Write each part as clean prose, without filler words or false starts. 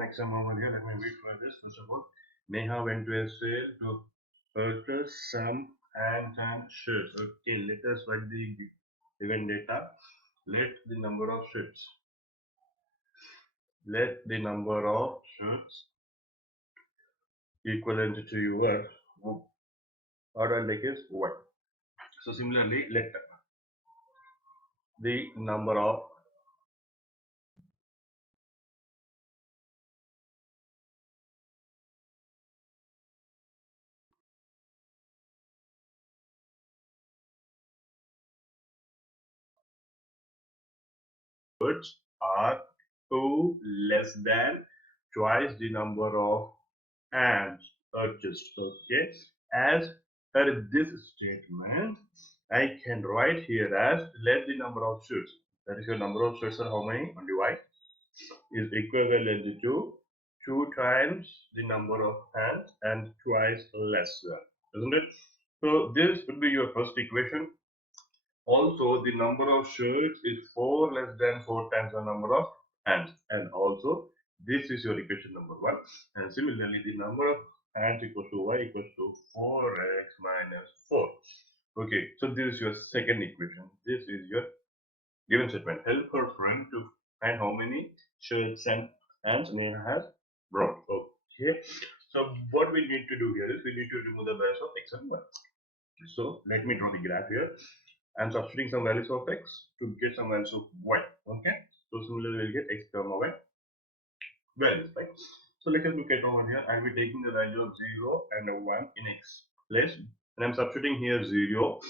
next time over here. Let me wait for this. First of all, Neha went to a sale to purchase some pants and shirts. Okay, let us write the given data. Let the number of shirts. Let the number of shirts equivalent to your order like is 1. So similarly, let the number of words are 2 less than twice the number of hands purchased. Okay, as per this statement, I can write here as let the number of shirts. That is your number of shirts are how many on the y is equivalent to 2 times the number of hands and twice less than, isn't it? So this would be your first equation. Also, the number of shirts is 4 less than 4 times the number of hands. And also, this is your equation number 1. And similarly, the number of hands equals to y equals to 4x minus 4. Okay, so this is your second equation. This is your given statement. Help her friend to find how many shirts and hands Neha has brought. Okay, so what we need to do here is we need to remove the values of x and y. So let me draw the graph here. I'm substituting some values of x to get some values of y. Okay. So similarly, we'll get x comma y values, right? So let us look at over here. I'll be taking the value of 0 and a 1 in x place, and I'm substituting here 0.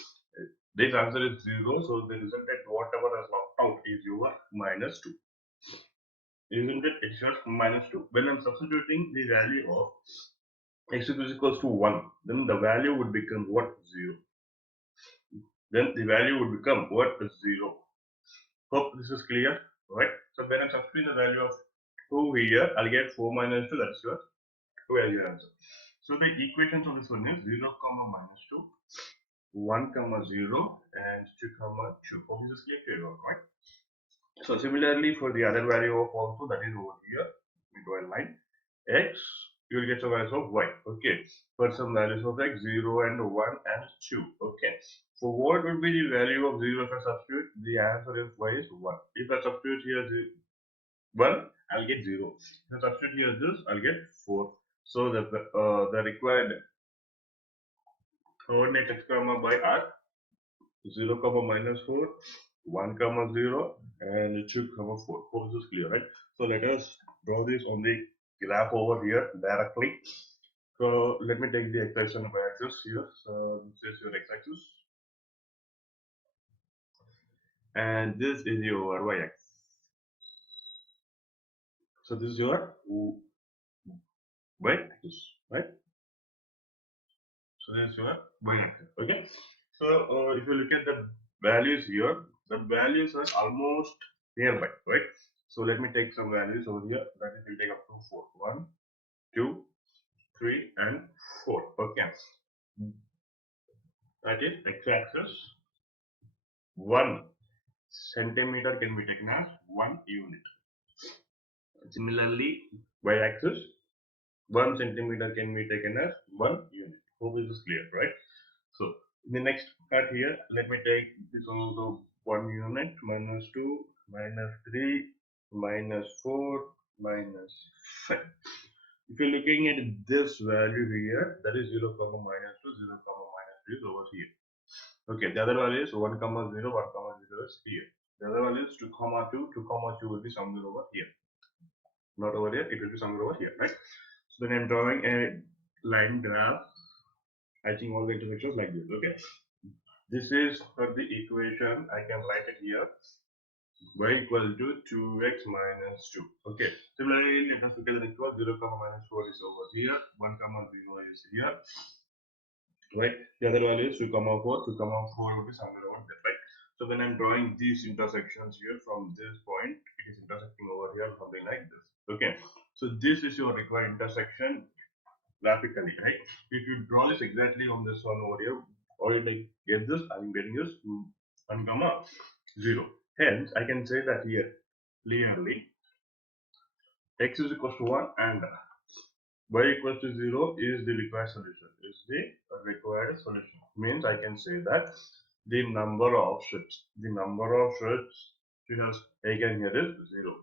This answer is 0, so the result that whatever is left out is your minus 2. Isn't it? It's just minus 2. When I'm substituting the value of x is equals to 1, then the value would become what? 0. Then the value would become what? 0. Hope this is clear, right? So when I'm substituting the value of 2 here, I'll get 4 minus 2, that's your 2 as your answer. So the equations of this one is 0 comma minus 2, 1 comma 0, and 2 comma 2. Hope this is clear to you, right? So similarly for the other value of also, that is over here, we draw a line, x, you will get some values of y, okay? For some values of x, 0 and 1 and 2, okay? So what would be the value of 0 if I substitute? The answer is y is 1. If I substitute here 1, I'll get 0. If I substitute here this, I'll get 4. So the required coordinate x comma y are 0 comma minus 4, 1 comma 0, and 2 comma 4. Hope this is clear, right? So let us draw this on the graph over here directly. So let me take the x-axis and y-axis here. So this is your x-axis, and this is your y-axis. So this is your y-axis, right? So this is your y-axis. Okay. So if you look at the values here, the values are almost nearby, right? So let me take some values over here. That is, we'll take up to 4. 1, 2, 3, and 4. Okay. That is x-axis. 1 centimeter can be taken as 1 unit. Similarly, y-axis, 1 centimeter can be taken as 1 unit. Hope this is clear, right? So in the next part here, let me take this also 1 unit, minus 2, minus 3, minus 4, minus 5. If you're looking at this value here, that is 0 comma minus 2, 0 comma minus 3 is over here. Okay, the other value is 1 comma 0, 1 comma 0 is here. The other value is 2 comma 2, 2 comma 2 will be somewhere over here. Not over here, it will be somewhere over here, right? So then I'm drawing a line graph, I think all the intersections like this, okay? This is for the equation, I can write it here, y equal to 2x minus 2, okay? Similarly, let us look at the next one, 0 comma minus 4 is over here, 1 comma 0 is here, right? The other value is 2 comma 4, 2 comma 4 will be somewhere over there, right? So when I'm drawing these intersections here from this point, it is intersecting over here, something like this, okay? So this is your required intersection graphically, right? If you draw this exactly on this one over here, or you like get this, I'm getting this 1 comma 0. Hence, I can say that here clearly x is equals to 1 and y equals to 0 is the required solution. Is the required solution. Means I can say that the number of shifts she has taken here is 0.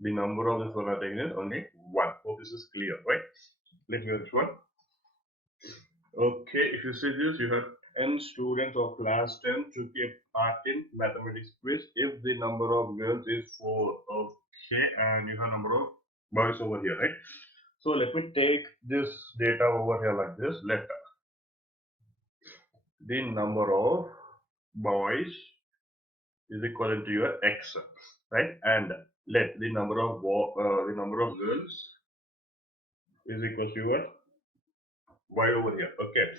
The number of this one are taken is only 1. Hope this is clear, right? Let's go this one. Okay, if you see this, you have 10 students of class 10 took a part in mathematics quiz. If the number of girls is 4, okay, and you have number of boys over here, right? So let me take this data over here like this. Let the number of boys is equal to your x, right? And let the number of girls is equal to your y over here. Okay.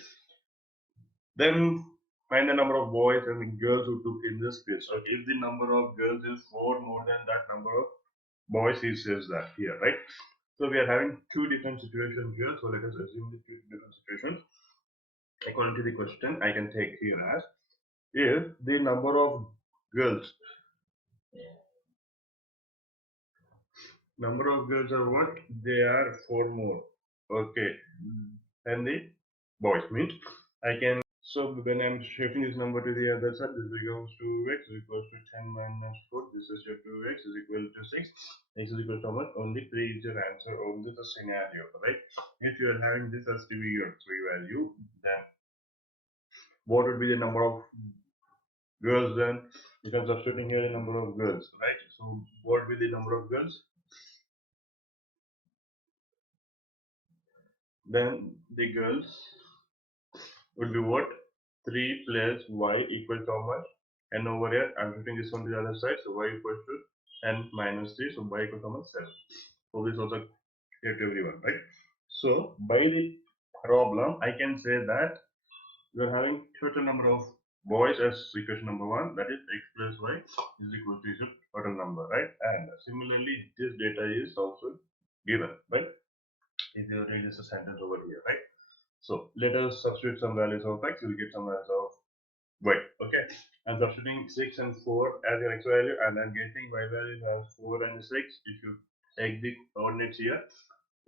Then find the number of boys and girls who took in this quiz. Okay, if the number of girls is 4 more than that number of boys, he says that here, right? So we are having two different situations here. So let us assume the two different situations. According to the question, I can take here as if the number of girls are what? They are 4 more. Okay, and the boys means I can. So when I'm shifting this number to the other side, this becomes 2x is equals to 10 minus 4. This is your 2x is equal to 6. X is equal to how much? Only 3 is your answer. Only the scenario, right? If you are having this as to be your 3 value, then what would be the number of girls then? Because substituting here the number of girls, right? So what will be the number of girls? Then the girls would be what? 3 plus y equal to how much? And over here, I'm putting this one to the other side. So y equals to n minus 3. So y equals to how much? 7. So this also clear to everyone, right? So by the problem, I can say that we are having total number of boys as equation number 1. That is x plus y is equal to your total number, right? And similarly, this data is also given, right? If you read this sentence over here, right? So let us substitute some values of x. We'll get some values of y. Okay. I'm substituting 6 and 4 as your x value, and I'm getting y values as 4 and 6. If you take the coordinates here,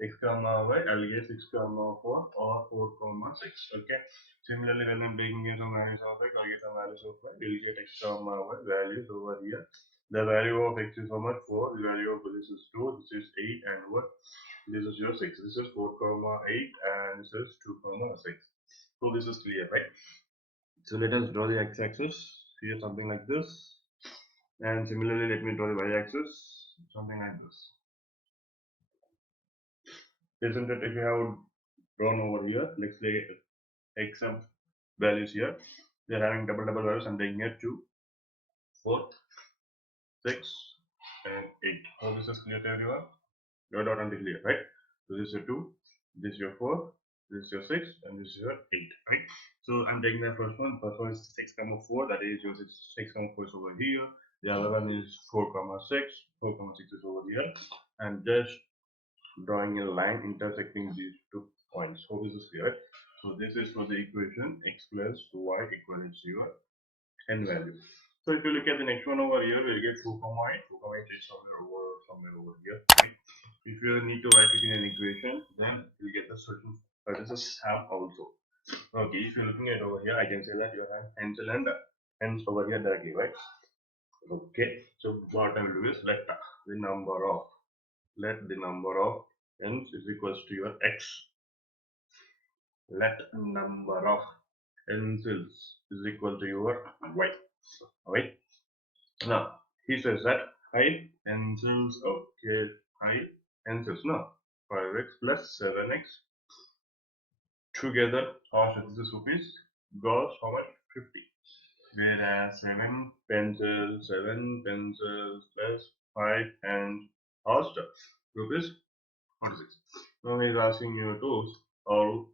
x comma y, I'll get 6 comma 4 or 4 comma 6. Okay. Similarly, when I'm taking in some values of x, I'll get some values of y. We'll get x comma y values over here. The value of x is how much? 4. The value of this is 2. This is 8, and what? This is your 6. This is 4 comma 8, and this is 2 comma 6. So this is clear, right? So let us draw the x-axis here, something like this, and similarly let me draw the y-axis, something like this. Isn't it? If you have drawn over here, let's say x sub values here, they are having double values. I'm taking here 2, 4, 6, and 8. So this is clear to everyone. Your dot until clear, right? So this is your 2, this is your 4, this is your 6, and this is your 8, right? So I'm taking the first one. First one is 6 comma 4, that is your 6 comma 4 is over here. The other one is 4 comma 6, 4 comma 6 is over here. And just drawing a line intersecting these 2 points. Hope this is clear. So this is for the equation x plus y equals to your n value. So if you look at the next one over here, we'll get 4 comma 8. 4 comma 8 is somewhere over here. Right? If you need to write it in an equation, then you get the solution. But this is sum also. Okay, if you're looking at over here, I can say that you have pencil and hence over here directly, right? Okay, so what I will do is let the number of n's is equals to your x. Let number of n's is equal to your y. Alright. Now he says that high n's, okay, high n's, no, 5x plus 7x together, how much this rupees goes how much? 50. Whereas 7 pencils plus 5 and cost rupees 46. Now he is asking you to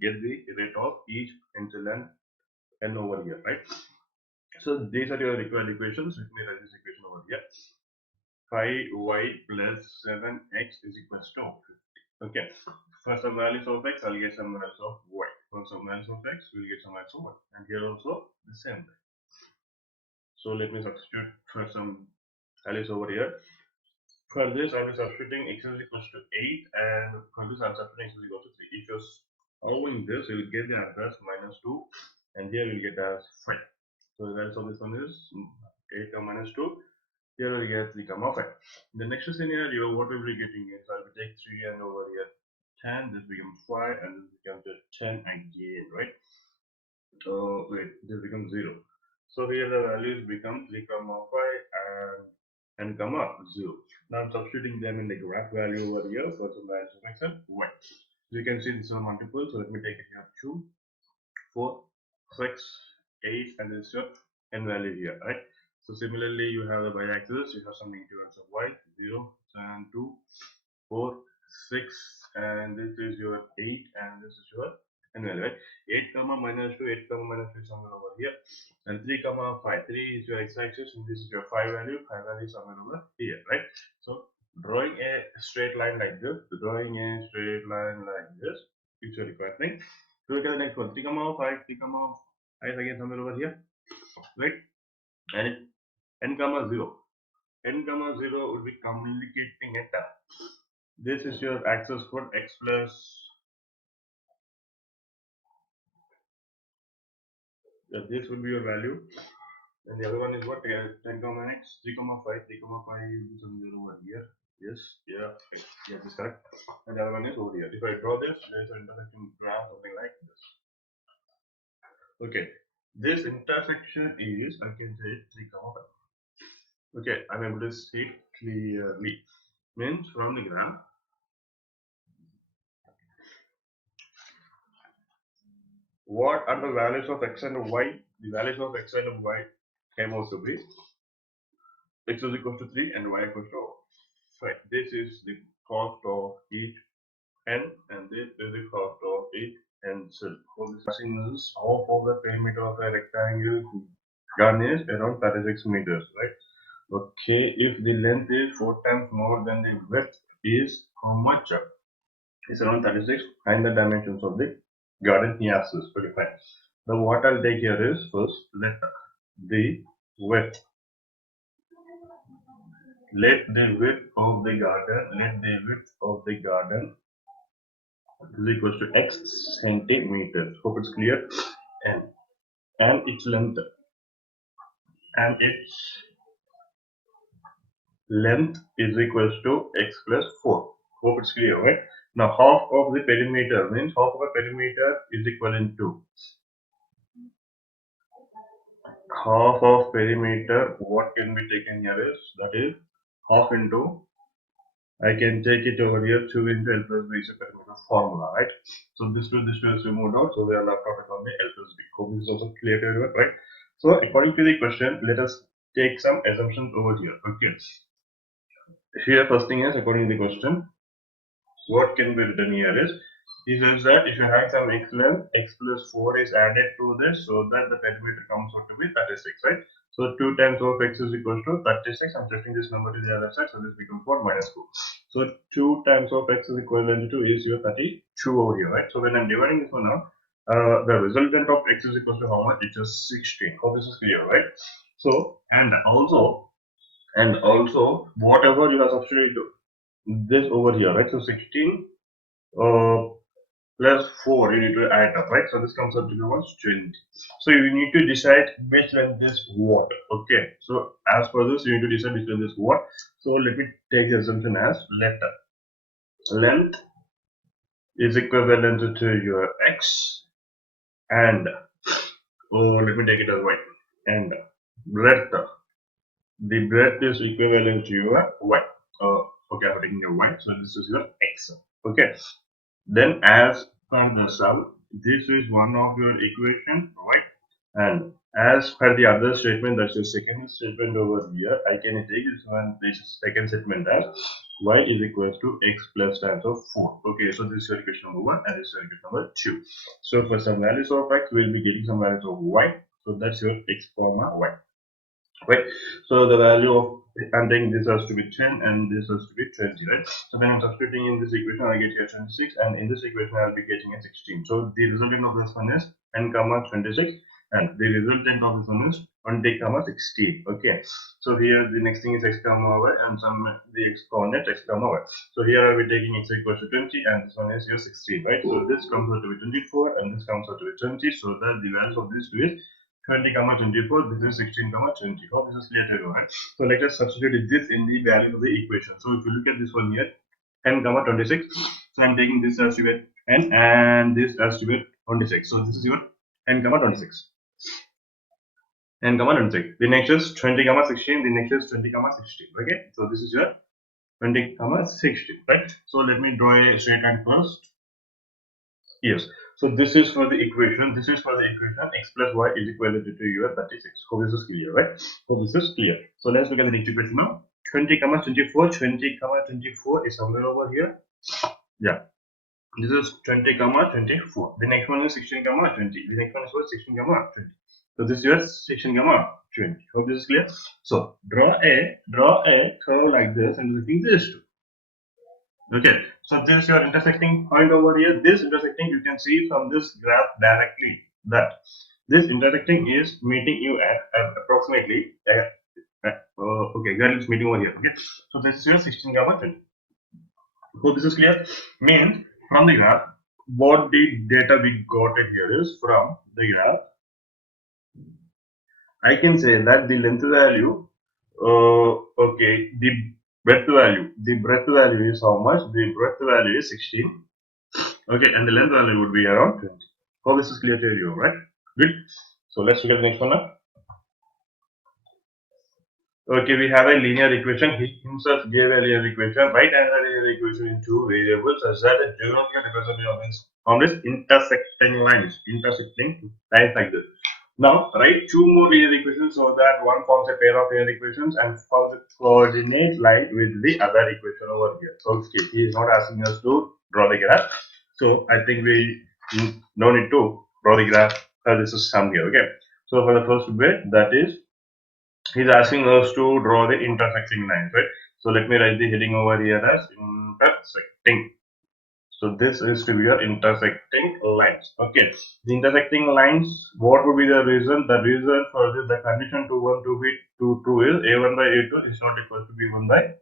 get the rate of each pencil and n over here, right? So these are your required equations. Let me write this equation over here. 5y plus 7x is equals to 50. Okay. For some values of x, I'll get some values of y. For some values of x, we'll get some values of y. And here also the same way. So let me substitute for some values over here. For this, I'll be substituting x is equals to 8, and for this, I'm substituting x is equals to 3. If you're solving this, you'll get the answer as -2, and here you'll get as 5. So the value of this one is 8 minus 2. Here we get 3 comma 5. In the next scenario, what we'll be getting is I'll take 3 and over here 10, this becomes 5, and this becomes just 10 again, right? So wait, this becomes 0. So here the values become 3 comma 5 and comma 0. Now I'm substituting them in the graph value over here for some values of x and y. So you can see this is a multiple, so let me take it here 2, 4, 6, 8, and this is your n value here, right? So similarly, you have the y-axis, you have some increments of y, 0, and 2, 4, 6, and this is your 8, and this is your n value, right? 8 comma minus 2, 8 comma minus 2 is somewhere over here, and 3 comma 5, 3 is your x-axis, and this is your 5 value is somewhere over here, right? So drawing a straight line like this, is your required thing. So look at the next one, 3 comma 5, 3 comma 5 again somewhere over here, right? And n comma 0. N comma 0 would be communicating at this is your axis for x plus, this will be your value, and the other one is what, 10 comma x, 3 comma 5, 3 comma 5 is somewhere over here. Yes, yeah, okay. Yeah, this is correct. And the other one is over here. If I draw this, there is an intersecting graph, something like this. Okay, this intersection is, I can say, 3 comma 5. Okay, I'm able to see it clearly. Means from the graph, what are the values of x and y? The values of x and y came out to be x is equal to 3 and y equals to 5. This is the cost of each n, and this is the cost of each n cell. For this machine is half of the perimeter of a rectangle gun is around 36 meters, right? Okay, if the length is 4 times more than the width is how much? It's around 36, and the dimensions of the garden yes is pretty fine. So what I'll take here is first let the width of the garden is equal to x centimeters. Hope it's clear. And its length is equal to x plus 4. Hope it's clear, right? Now half of the perimeter means half of a perimeter is equivalent to half of perimeter. What can be taken here is that is half into, I can take it over here 2 into L plus B is a perimeter formula, right? So this will is removed out, so we are left out on the L plus B. Hope this is also clear to everyone, right? So according to the question, let us take some assumptions over here. Okay. Here first thing is, according to the question, what can be written here is, he says that if you have some x length, x plus 4 is added to this, so that the perimeter comes out to be 36, right? So 2 times of x is equal to 36. I'm shifting this number to the other side, so this becomes 4 minus 2. So 2 times of x is equivalent to is your 32 over here, right? So when I'm dividing this one out, the resultant of x is equal to how much? It's just 16. Hope this is clear, right? So and also whatever you have substituted this over here, right? So 16 plus 4 you need to add up, right? So this comes out to be 20. So you need to decide which length is what. Okay, so as per this you need to decide which length is what. So let me take the assumption as length is equivalent to your x, and let me take it as y, and breadth, the breadth is equivalent to your y. Okay, I'm taking your y, so this is your x. Okay, then as per the sum, this is one of your equation, right? And as per the other statement, that's your second statement over here, I can take this second statement as y is equals to x plus times of 4. Okay, so this is your equation number 1 and this is your equation number 2. So for some values of x, we'll be getting some values of y. So that's your x comma y. Right, so the value of, I'm taking this has to be 10 and this has to be 20, right? So when I'm substituting in this equation, I get here 26, and in this equation I'll be getting a 16. So the resultant of this one is n comma 26, and the resultant of this one is 20 comma 16. Okay, so here the next thing is x comma y and some the exponent x comma y. So here I will be taking x equals to 20 and this one is your 16, right? So this comes out to be 24 and this comes out to be 20. So that the values of these two is 20 comma 24. This is 16 comma 20. Hope this is clear to everyone. So let us substitute this in the value of the equation. So if you look at this one here, 10 comma 26. So I'm taking this as to get n and this as to get 26. So this is your n comma 26. N comma 26. The next is 20 comma 16. The next is 20 comma 16. Okay. So this is your 20 comma 16. Right. So let me draw a straight line first. Yes. So this is for the equation. This is for the equation x plus y is equal to your 36. So this is clear, right? So this is clear. So let's look at the next equation now. 20 comma 24. 20 comma 24 is somewhere over here. Yeah. This is 20 comma 24. The next one is 16 comma 20. The next one is 16 comma 20. So this is your 16 comma 20. Hope this is clear. So draw a curve like this and looking this two. Okay, so this is your intersecting point over here. This intersecting you can see from this graph directly that this intersecting is meeting you at approximately okay, girl is meeting over here. Okay, so this is your 16 comma 20. So this is clear. Means from the graph, what the data we got it here is from the graph. I can say that the length value, okay, the breadth value is how much? The breadth value is 16. Okay, and the length value would be around 20. Hope this is clear to you, right? Good. So let's look at the next one now. Okay, we have a linear equation. He himself gave a linear equation. Write another linear equation in two variables such that a geometrical representation of this intersecting lines like this. Now, write two more linear equations so that one forms a pair of linear equations and forms a coordinate line with the other equation over here. Okay, he is not asking us to draw the graph. So, I think we no need to draw the graph. This is sum here. Okay. So, for the first bit, that is, he's asking us to draw the intersecting lines, right? So, let me write the heading over here as intersecting. So this is to be your intersecting lines. Okay, the intersecting lines. What would be the reason? The reason for this, the condition to be true is a1 by a2 is not equal to b1 by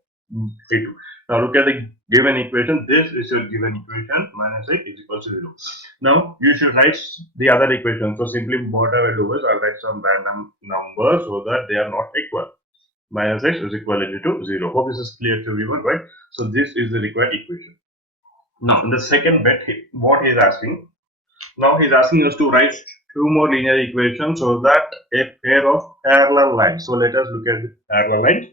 a2. Now look at the given equation. This is your given equation. Minus a is equal to 0. Now you should write the other equation. So simply what I will do is I'll write some random numbers so that they are not equal. Minus x is equal to 0. Hope this is clear to everyone, right? So this is the required equation. Now, in the second bit, what he's asking, now he's asking us to write two more linear equations so that a pair of parallel lines. So let us look at the parallel lines.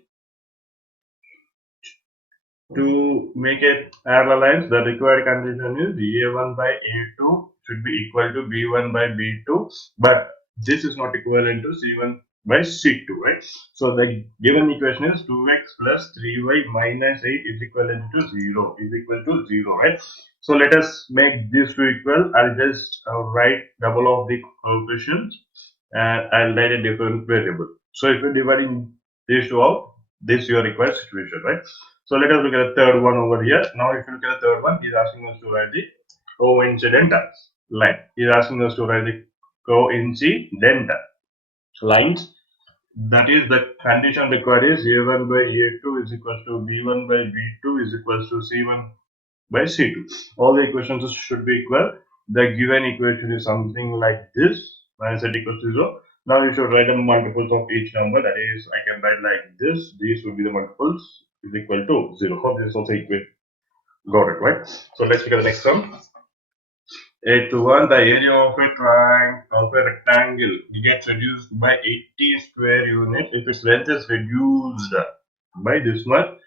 To make a parallel lines, the required condition is a1 by a2 should be equal to b1 by b2, but this is not equivalent to c1 by c2, right? So the given equation is 2x plus 3y minus 8 is equivalent to 0, right? So let us make these two equal. I'll just write double of the coefficients and I'll write a different variable. So if you're dividing these two out, this is your required situation, right? So let us look at the third one over here. Now if you look at the third one, he's asking us to write the coincidental line. He's asking us to write the coincidental lines. That is, the condition required is a1 by a2 is equal to b1 by b2 is equal to c1 by c2. All the equations should be equal. The given equation is something like this, minus z equals to 0. Now you should write the multiples of each number. That is, I can write like this. These would be the multiples is equal to 0. Hope this is also equal. Got it, right? So let's look at the next one. 8 to 1, the area of a triangle of a rectangle gets reduced by 80 square units if its length is reduced by this much.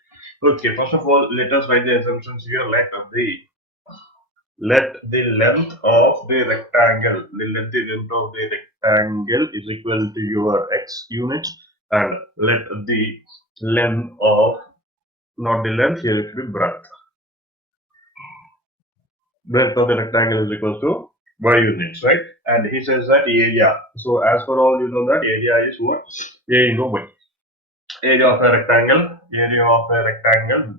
Okay, first of all, let us write the assumptions here. Let the length of the rectangle, is equal to your x units, and let the length of, not the length, here it should be breadth. Breadth of the rectangle is equal to y units, right? And he says that area. So as for all, you know that area is what? A into y. Area of a rectangle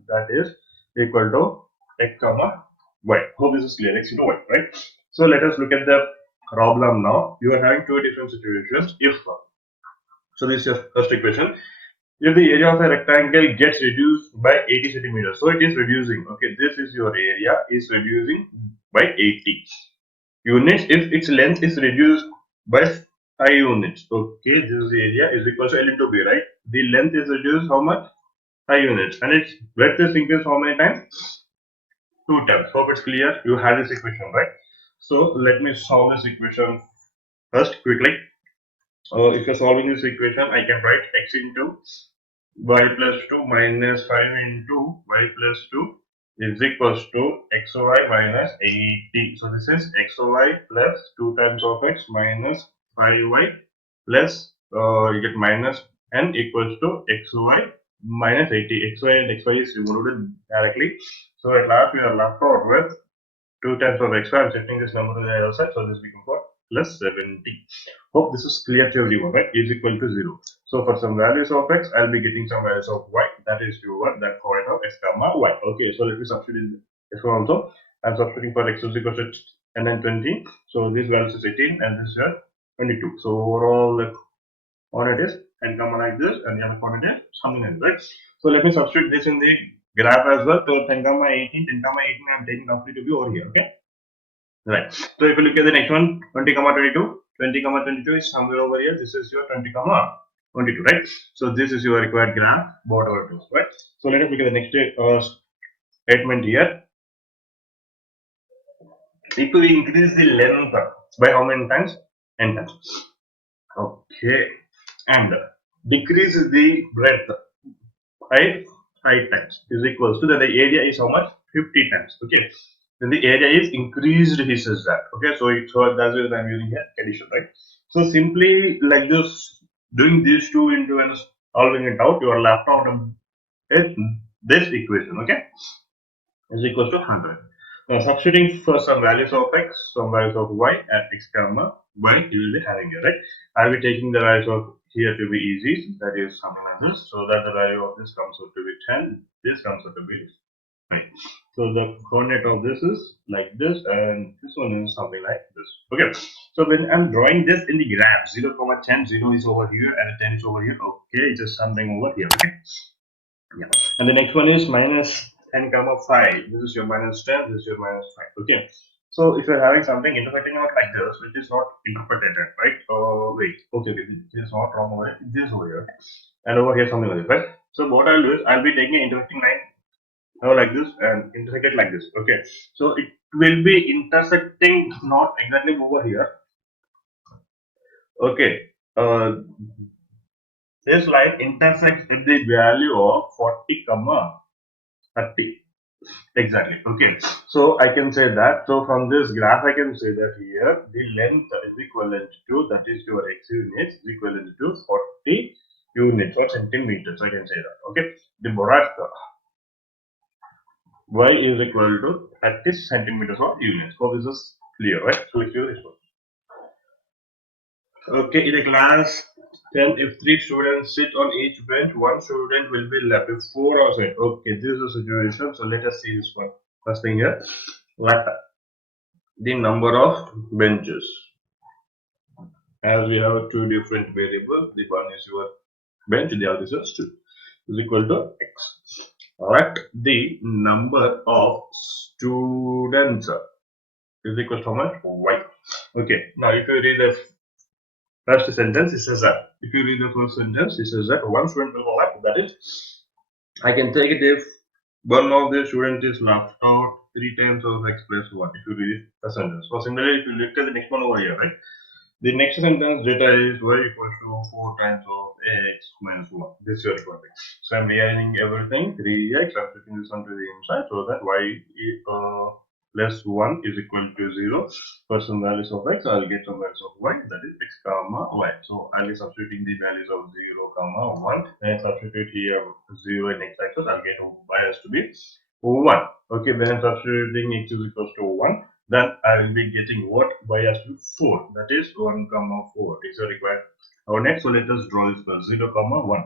that is equal to x comma y. So this is clear, x into y, right? So let us look at the problem now. You are having two different situations. If so, this is your first equation. If the area of a rectangle gets reduced by 80 centimeters, so it is reducing. Okay, this is your area is reducing by 80 units if its length is reduced by 5 units. Okay, this area is equal to L into B, right? The length is reduced how much? 5 units, and its breadth is increased how many times? 2 times. Hope it's clear. You have this equation, right? So let me solve this equation first quickly. If you're solving this equation, I can write x into y plus 2 minus 5 into y plus 2 is equals to xy minus 80. So this is xy plus 2 times of x minus 5y plus you get minus n equals to xy minus 80. Xy and xy is removed directly. So at last we are left out with 2 times of x. I'm setting this number to the other side, so this becomes what? Plus 70. Hope this is clear to everyone, right? Is equal to 0. So for some values of x, I'll be getting some values of y. That is your that point of x comma y. Okay, so let me substitute this one also. I'm substituting for x is equal to and then 20. So this value is 18 and this is 22. So overall the coordinate is n comma like this and the other coordinate is something like that, right? So let me substitute this in the graph as well. So 10 comma 18, 10 comma 18, I'm taking roughly to be over here. Okay. Right. So if you look at the next one, 20 comma 22, 20 comma 22 is somewhere over here. This is your 20 comma 22, right? So this is your required graph, whatever it is, right? So let us look at the next statement here. If we increase the length by how many times? N times. Okay. And decrease the breadth by 5 times is equals to that the area is how much? 50 times. Okay. Then the area is increased, he says that. Okay, so that's why I'm using here addition, right? So simply like this, doing these two into and solving it out, you are left out of this equation, okay, is equals to 100. Now substituting for some values of x, some values of y at x comma y, you will be having it, right? I'll be taking the values of here to be easy, that is something like this, so that the value of this comes out to be 10, this comes out to be 5. So the coordinate of this is like this, and this one is something like this. Okay. So when I'm drawing this in the graph, 0, 10, 0 is over here, and 10 is over here. Okay, it's just something over here. Okay. Yeah. And the next one is minus 10 comma 5. This is your minus 10. This is your minus 5. Okay. So if you're having something intersecting out like this, which is not interpreted, right? Wait. Okay. This is not wrong over here. This is over here. Okay. And over here something like this, right? So what I'll do is I'll be taking an intersecting line like this and intersect it like this. Okay, so it will be intersecting not exactly over here. Okay, this line intersects with the value of 40 comma 30 exactly. Okay, so I can say that. So from this graph I can say that here the length is equivalent to, that is your x units, is equivalent to 40 units or centimeters. I can say that. Okay, the breadth y is equal to 30 centimeters of units. So this is clear, right? So let's do this one. Okay, in a class 10, if 3 students sit on each bench, one student will be left. If 4 are set, okay, this is the situation. So let us see this one. First thing here, let the number of benches. As we have two different variables, the one is your bench, the other is your student, is equal to x. Let the number of students is equal to how much? Y. Okay, now if you read the first sentence, it says that. If you read the first sentence, it says that one student will overlap. That is, I can take it if one of the students is left out 3 times of x plus 1. If you read the sentence. So similarly, if you look at the next one over here, right? The next sentence data is y equals to 4 times of x minus 1. This is your requirement. So I'm rearranging everything, 3x, I'm putting this onto the inside so that y plus 1 is equal to 0. For some values of x, I'll get some values of y, that is x comma y. So I'll be substituting the values of 0 comma 1 and substitute here 0 in x axis, I'll get y has to be 1. Okay, when I'm substituting x is equals to 1, then I will be getting what? Y has to be 4. That is 1 comma 4 is a required. Our next, so let us draw this first 0 comma 1.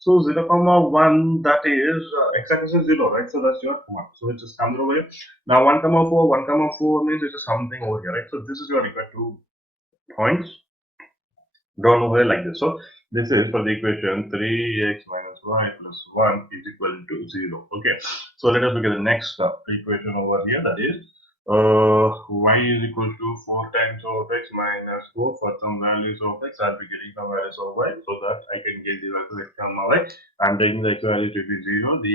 So 0 comma 1, that is x axis is 0, right? So that's your 1. So it just comes over here. Now 1 comma 4 means it's something over here, right? So this is your required to points drawn over like this. So this is for the equation 3x minus y plus 1 is equal to 0. Okay. So let us look at the next equation over here. That is y is equal to 4 times of x minus 4 for some values of x. I'll be getting some values of y so that I can get the values of x comma y. I'm taking the x value to be 0, the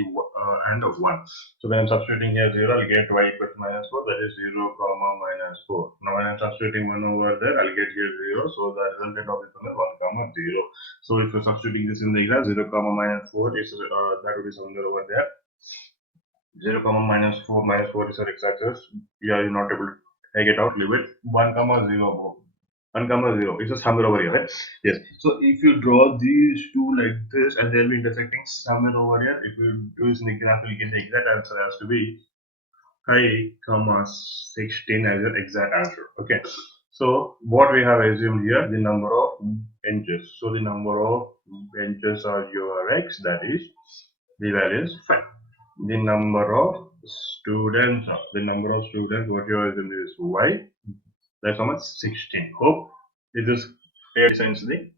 and of 1. So when I'm substituting here 0, I'll get y equals minus 4, that is 0 comma minus 4. Now when I'm substituting 1 over there, I'll get here 0, so the resultant of this one is 1 comma 0. So if you're substituting this in the graph, 0 comma minus 4 is that would be somewhere over there. 0 comma minus 4 is our x-axis. Yeah, you're not able to take it out, leave it. 1 comma 0. 1 comma 0 is just somewhere over here, right? Yes. So if you draw these two like this and they'll be intersecting somewhere over here, if you do this in the graph, you get the exact answer has to be 5 comma 16 as your exact answer. Okay. So what we have assumed here, the number of inches. So the number of inches are your x, that is the value is 5. The number of students, what you are assumed is y. That's how much 16. Hope it is clear essentially.